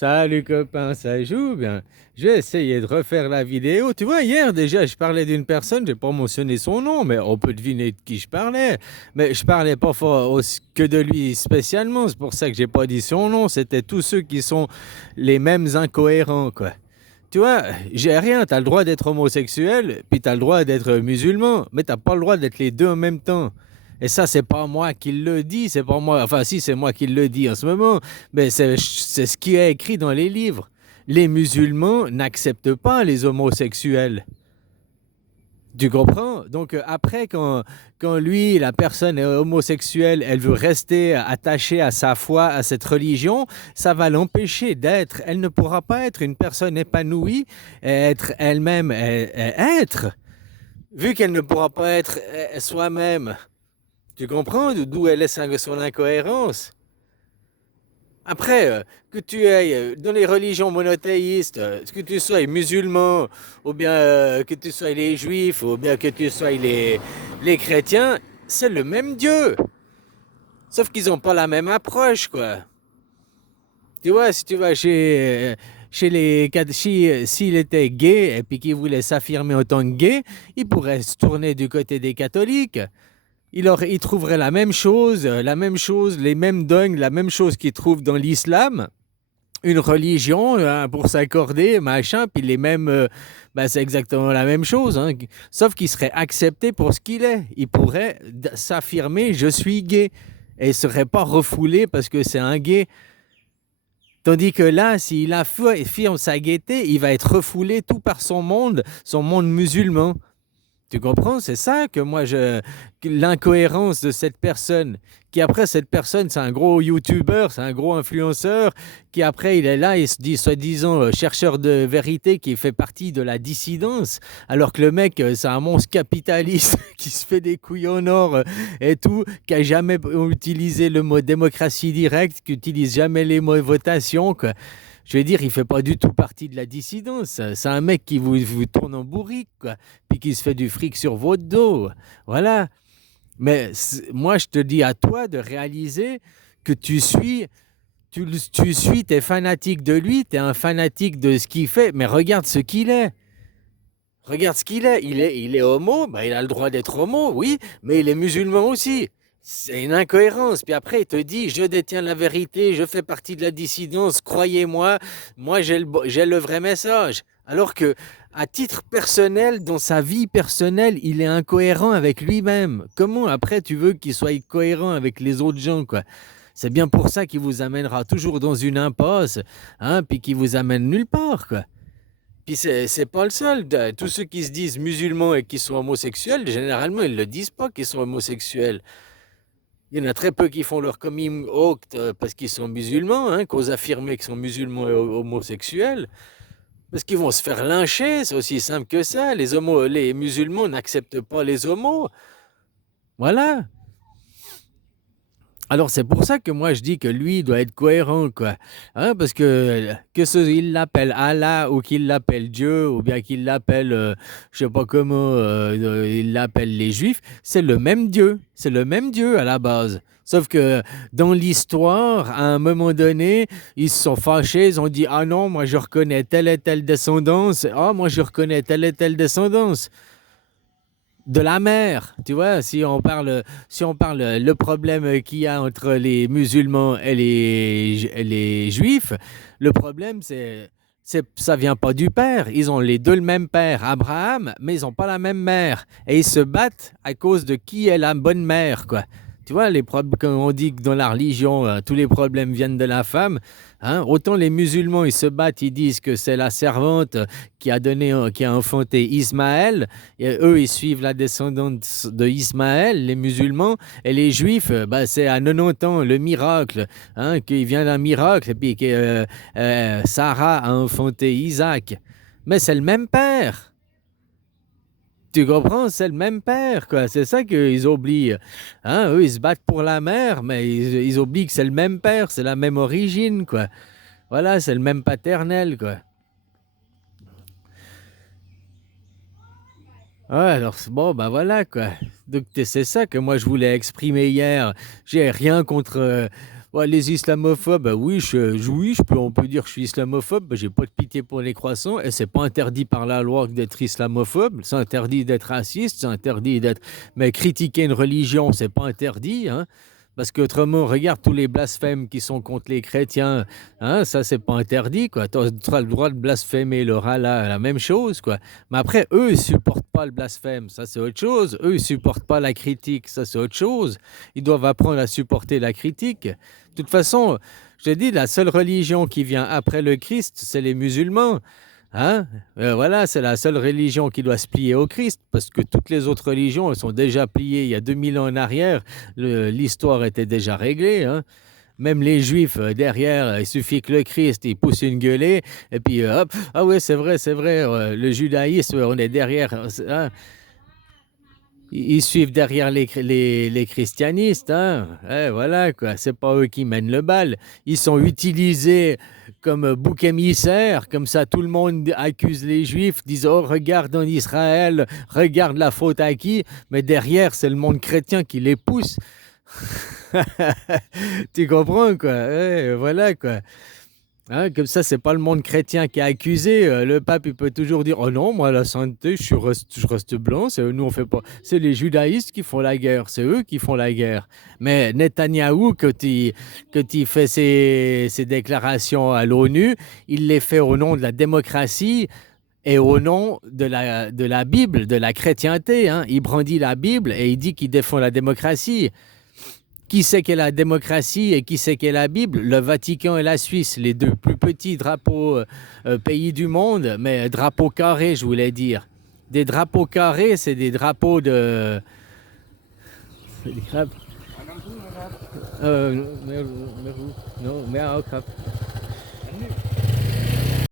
Salut copain, ça joue bien. J'ai essayé de refaire la vidéo. Tu vois, hier déjà, je parlais d'une personne, j'ai pas mentionné son nom, mais on peut deviner de qui je parlais. Mais je parlais pas que de lui spécialement, c'est pour ça que j'ai pas dit son nom. C'était tous ceux qui sont les mêmes incohérents, quoi. Tu vois, j'ai rien, t'as le droit d'être homosexuel, puis t'as le droit d'être musulman, mais t'as pas le droit d'être les deux en même temps. Et ça, c'est pas moi qui le dis, c'est pas moi, enfin si, c'est moi qui le dis en ce moment, mais c'est ce qui est écrit dans les livres. Les musulmans n'acceptent pas les homosexuels. Tu comprends? Donc après, quand lui, la personne est homosexuelle, elle veut rester attachée à sa foi, à cette religion, ça va l'empêcher d'être. Elle ne pourra pas être une personne épanouie et être elle-même, être, vu qu'elle ne pourra pas être soi-même. Tu comprends d'où elle est son incohérence? Après, que tu ailles dans les religions monothéistes, que tu sois musulman, ou bien que tu sois les juifs, ou bien que tu sois les chrétiens, c'est le même Dieu. Sauf qu'ils n'ont pas la même approche, quoi. Tu vois, si tu vas chez s'il était gay et puis qu'il voulait s'affirmer en tant que gay, il pourrait se tourner du côté des catholiques. Il trouverait la même chose, les mêmes dogmes, la même chose qu'il trouve dans l'islam, une religion pour s'accorder, machin, puis les mêmes, c'est exactement la même chose, hein, sauf qu'il serait accepté pour ce qu'il est. Il pourrait s'affirmer, je suis gay, et il serait pas refoulé parce que c'est un gay. Tandis que là, s'il affirme sa gaieté, il va être refoulé tout par son monde musulman. Tu comprends? C'est ça que l'incohérence de cette personne, qui après, cette personne, c'est un gros YouTuber, c'est un gros influenceur, qui après, il est là, il se dit soi-disant chercheur de vérité, qui fait partie de la dissidence, alors que le mec, c'est un monstre capitaliste qui se fait des couilles en or et tout, qui a jamais utilisé le mot démocratie directe, qui utilise jamais les mots votation, quoi. Je veux dire, il fait pas du tout partie de la dissidence. C'est un mec qui vous tourne en bourrique, quoi, puis qui se fait du fric sur votre dos. Voilà. Mais moi, je te dis à toi de réaliser que tu suis, t'es fanatique de lui, t'es un fanatique de ce qu'il fait, mais regarde ce qu'il est. Regarde ce qu'il est. Il est homo, bah, il a le droit d'être homo, oui, mais il est musulman aussi. C'est une incohérence. Puis après, il te dit, je détiens la vérité, je fais partie de la dissidence, croyez-moi, moi j'ai le vrai message. Alors que, à titre personnel, dans sa vie personnelle, il est incohérent avec lui-même. Comment après tu veux qu'il soit cohérent avec les autres gens, quoi? C'est bien pour ça qu'il vous amènera toujours dans une impasse, hein, puis qu'il vous amène nulle part, quoi. Puis c'est pas le seul. Tous ceux qui se disent musulmans et qui sont homosexuels, généralement, ils le disent pas qu'ils sont homosexuels. Il y en a très peu qui font leur coming out parce qu'ils sont musulmans, hein, qu'osent affirmer qu'ils sont musulmans et homosexuels. Parce qu'ils vont se faire lyncher, c'est aussi simple que ça. Les musulmans n'acceptent pas les homos. Voilà. Alors c'est pour ça que moi je dis que lui doit être cohérent, quoi. Hein, parce il l'appelle Allah ou qu'il l'appelle Dieu ou bien qu'il l'appelle, je sais pas comment, il l'appelle les Juifs, c'est le même Dieu. C'est le même Dieu à la base. Sauf que dans l'histoire, à un moment donné, ils se sont fâchés, ils ont dit ah non, moi je reconnais telle et telle descendance, ah moi je reconnais telle et telle descendance de la mer, tu vois, si on parle le problème qu'il y a entre les musulmans et les juifs, le problème ça vient pas du père. Ils ont les deux le même père, Abraham, mais ils ont pas la même mère. Et ils se battent à cause de qui est la bonne mère, quoi. Tu vois, quand on dit que dans la religion, tous les problèmes viennent de la femme, hein, autant les musulmans, ils se battent, ils disent que c'est la servante qui a enfanté Ismaël, et eux, ils suivent la descendance de Ismaël, les musulmans, et les juifs, c'est à 90 ans, le miracle, hein, qu'il vient d'un miracle, et puis que Sarah a enfanté Isaac. Mais c'est le même père. Tu comprends? C'est le même père, quoi. C'est ça qu'ils oublient. Hein? Eux, ils se battent pour la mère, mais ils oublient que c'est le même père, c'est la même origine, quoi. Voilà, c'est le même paternel, quoi. Ouais, alors bon, bah voilà quoi. Donc c'est ça que moi je voulais exprimer hier. J'ai rien contre. Ouais, les islamophobes, oui, on peut dire que je suis islamophobe, j'ai pas de pitié pour les croissants, et c'est pas interdit par la loi d'être islamophobe, c'est interdit d'être raciste, c'est interdit d'être... Mais critiquer une religion, c'est pas interdit, hein, parce qu'autrement, regarde tous les blasphèmes qui sont contre les chrétiens, hein, ça c'est pas interdit, quoi. Tu as le droit de blasphémer leur Allah, la même chose, quoi. Mais après, eux, ils supportent pas le blasphème, ça c'est autre chose. Eux, ils supportent pas la critique, ça c'est autre chose. Ils doivent apprendre à supporter la critique. De toute façon, je te dis, la seule religion qui vient après le Christ, c'est les musulmans. Hein? Voilà, c'est la seule religion qui doit se plier au Christ, parce que toutes les autres religions, elles sont déjà pliées il y a 2000 ans en arrière. L'histoire était déjà réglée. Hein? Même les Juifs, derrière, il suffit que le Christ, il pousse une gueulée, et puis hop, ah ouais, c'est vrai, le judaïsme, on est derrière. Hein? Ils suivent derrière les christianistes, hein. Voilà, quoi. C'est pas eux qui mènent le bal. Ils sont utilisés comme bouc émissaire, comme ça tout le monde accuse les Juifs, disent oh regarde en Israël, regarde la faute à qui, mais derrière c'est le monde chrétien qui les pousse. Tu comprends quoi? Voilà quoi. Hein, comme ça, c'est pas le monde chrétien qui est accusé. Le pape, il peut toujours dire oh non, moi la sainteté, je reste blanc. Nous on fait pas. C'est les judaïstes qui font la guerre. C'est eux qui font la guerre. Mais Netanyahou, quand il fait ses déclarations à l'ONU, il les fait au nom de la démocratie et au nom de la Bible, de la chrétienté. Hein. Il brandit la Bible et il dit qu'il défend la démocratie. Qui c'est qu'est la démocratie et qui c'est qu'est la Bible? Le Vatican et la Suisse, les deux plus petits drapeaux pays du monde, mais drapeaux carrés, je voulais dire. Des drapeaux carrés, c'est des drapeaux de... C'est des crabes. Non, mais